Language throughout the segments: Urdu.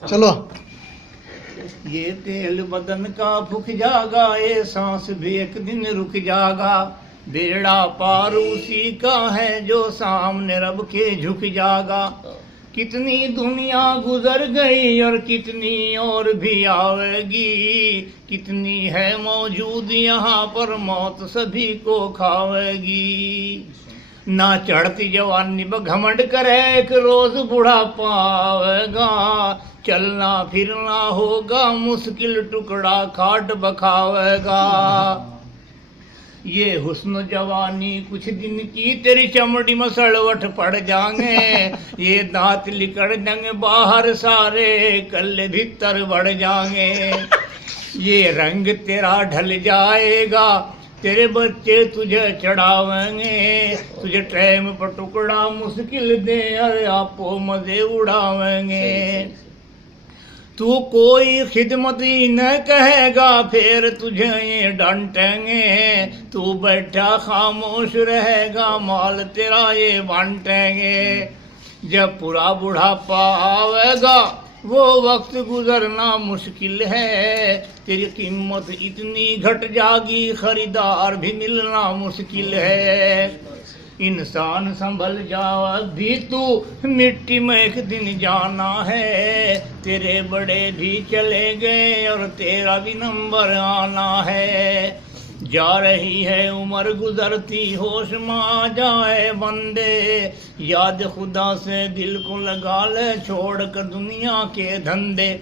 چلو یہ تیل بدن کا پھک جاگا، یہ سانس بھی ایک دن رک جاگا، بیڑا پار اسی کا ہے جو سامنے رب کے جھک جاگا۔ کتنی دنیا گزر گئی اور کتنی اور بھی آئے گی، کتنی ہے موجود یہاں پر موت سبھی کو کھاوے گی۔ نہ چڑھتی جوانی بگھمنڈ کرے، ایک روز بڑھاپا آئے گا، چلنا پھرنا ہوگا مشکل، ٹکڑا کھاٹ بکھاوے گا۔ یہ حسن جوانی کچھ دن کی، تیری چمڑی میں سڑوٹ پڑ جائیں گے، یہ دانت لکڑ جائیں گے باہر سارے، کلے بھیتر بڑھ جائیں گے۔ یہ رنگ تیرا ڈھل جائے گا، تیرے بچے تجھے چڑھاویں گے، تجھے ٹریم پر ٹکڑا مشکل دے، ارے آپو مزے اڑاویں گے۔ تو کوئی خدمت ہی نہ کہے گا، پھر تجھے یہ ڈانٹیں گے، تو بیٹھا خاموش رہے گا، مال تیرا یہ بانٹیں گے۔ جب پورا بڑھاپا آئے گا وہ وقت گزرنا مشکل ہے، تیری قیمت اتنی گھٹ جاگی خریدار بھی ملنا مشکل ہے۔ انسان سنبھل جا اب بھی تو، مٹی میں ایک دن جانا ہے، تیرے بڑے بھی چلے گئے اور تیرا بھی نمبر آنا ہے۔ جا رہی ہے عمر گزرتی، ہوش میں آ جائے بندے، یاد خدا سے دل کو لگا لے، چھوڑ کر دنیا کے دھندے۔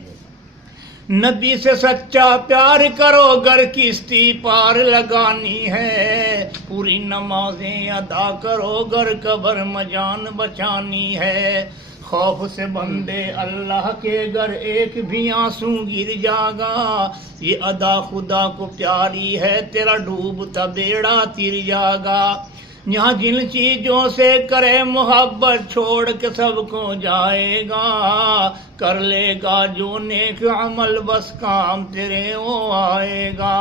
نبی سے سچا پیار کرو، گر کشتی پار لگانی ہے، پوری نمازیں ادا کرو، گر قبر میں جان بچانی ہے۔ خوف سے بندے اللہ کے، گر ایک بھی آنسو گر جاگا، یہ ادا خدا کو پیاری ہے، تیرا ڈوبتا بیڑا تر جاگا۔ یہاں جن چیزوں سے کرے محبت، چھوڑ کے سب کو جائے گا، کر لے گا جو نیک عمل، بس کام تیرے وہ آئے گا۔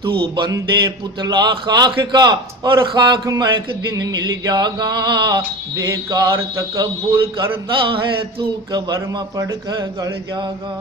تو بندے پتلا خاک کا، اور خاک میں ایک دن مل جاگا، بیکار تکبر کرتا ہے تو، قبر میں پڑ کر گڑ جاگا۔